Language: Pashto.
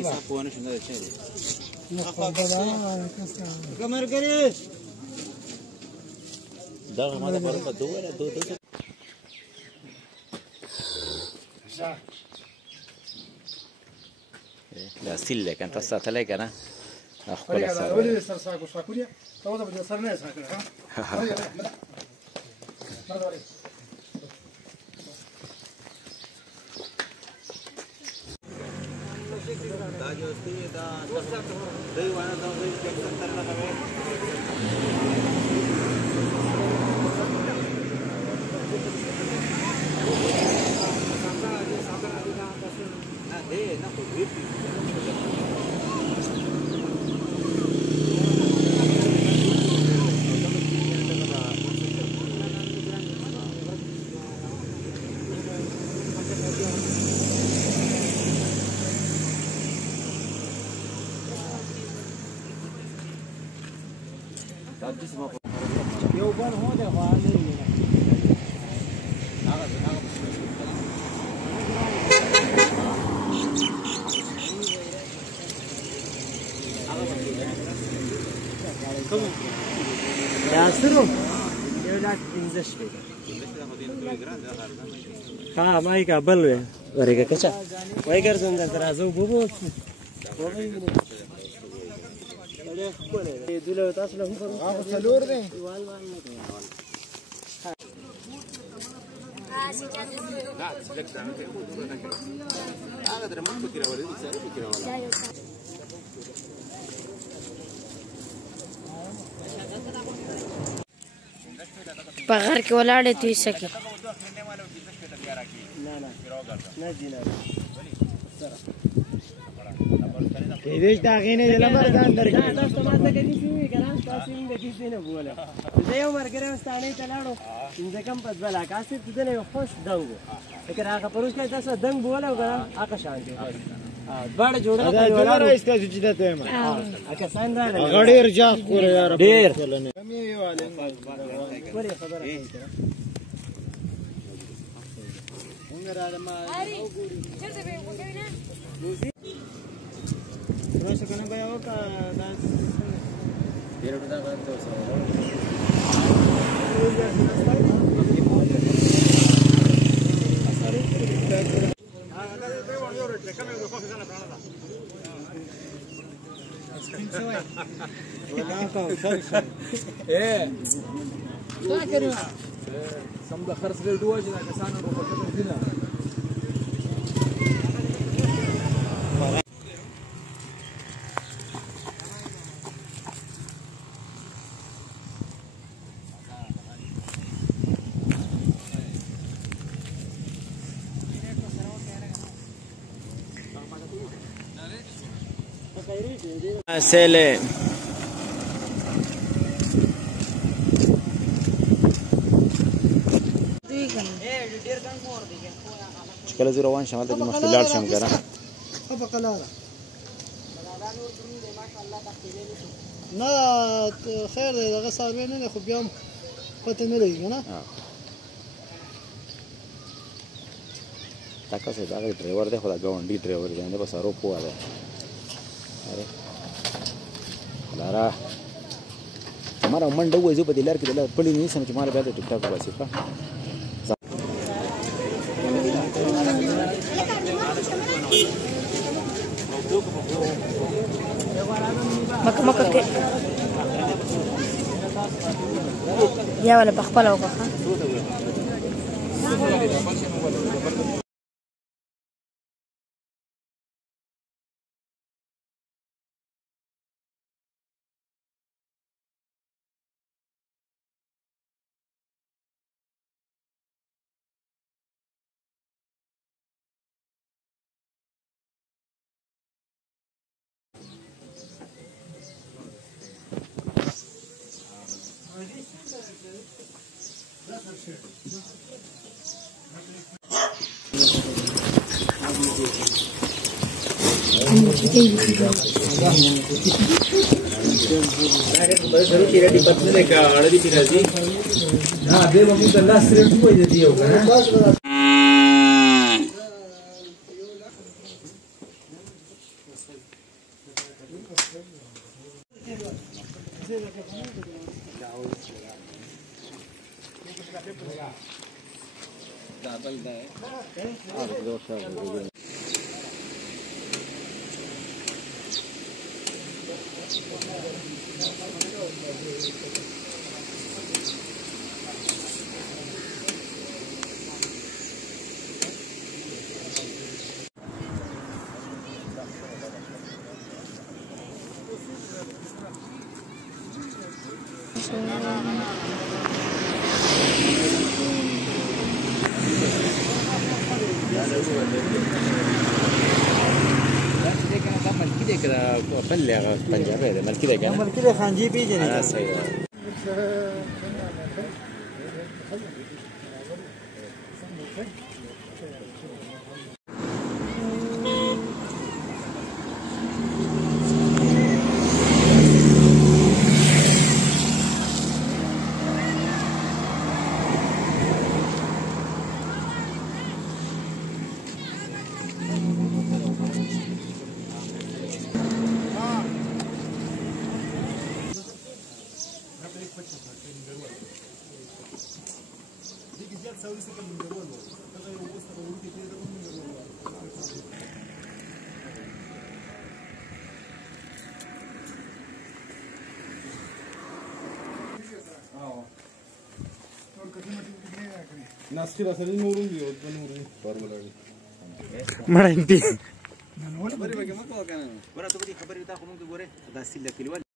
حساب پوه نشم دا چی دی کمر ګری دا ما د پاره دوه ولا دوه دا سیل کنه تاسو ته لګا نه خپل سره ولې سر ساکو شاکوریا ته دا به سر نه ساکره ها دا جو ستې دا دوی وانه دا دوی څنګه لګوي نه خو دې یو بل هو ده حواله یاسرو یو لاک 15 شپه ها مای کابل ورګه کچا وای ګرځم د ترازو بوبو دله تاسو له هغه څلور دی په غر کې ولاړې توی سکي نه دي نه کېدې دا غینې لمر ځان درکې تاسو ماته کې دي ګرام تاسو یې دې نه بوله زه یو مرګره ستانه ته لاړو څنګه کم په بل اکاسې ته نه خوش دنګو فکر هغه پروس کې تاسو دنګ بوله وګړه هغه شان دي باړ جوړه کوي ولا راځي تاسو چې دته ما اکه سان را غړي رجا کور یار ډیر کم یو علم ولې خبره کوي څنګه را ما چرته به وګورئ نه راشه کنه بیا وکا دا ډیر ډیر دا غوښتل سم د خرڅ ډېر دوه چې دا کسانو په خپل دي نه سیلې کله زه روان شم دلته مخکې لاړ شم کنه په قلاله نه خیر دی دغه سروې نه خو بیا هم پته نه لګي کنه تاسو څه دا ډرایور دی خو دا ګاونډي ډرایور دی نه بس ارو پوهه ده اره لاره ماره منډه وای زه په دې لار کې د لار پړې نه سم چې ماره بیا د ټیک ټاک واسي ښه مکه مکه کې یا ولا بخپل او بخا بلغ بنجابه مال كده كان مال كده خانجي بيجي ناس كده سنين نورون بيوت بنورون باربلاني ما انت خبري بقى ما كان ورا تبدي خبري بتاعكم ممكن غوري دا سيل كيلو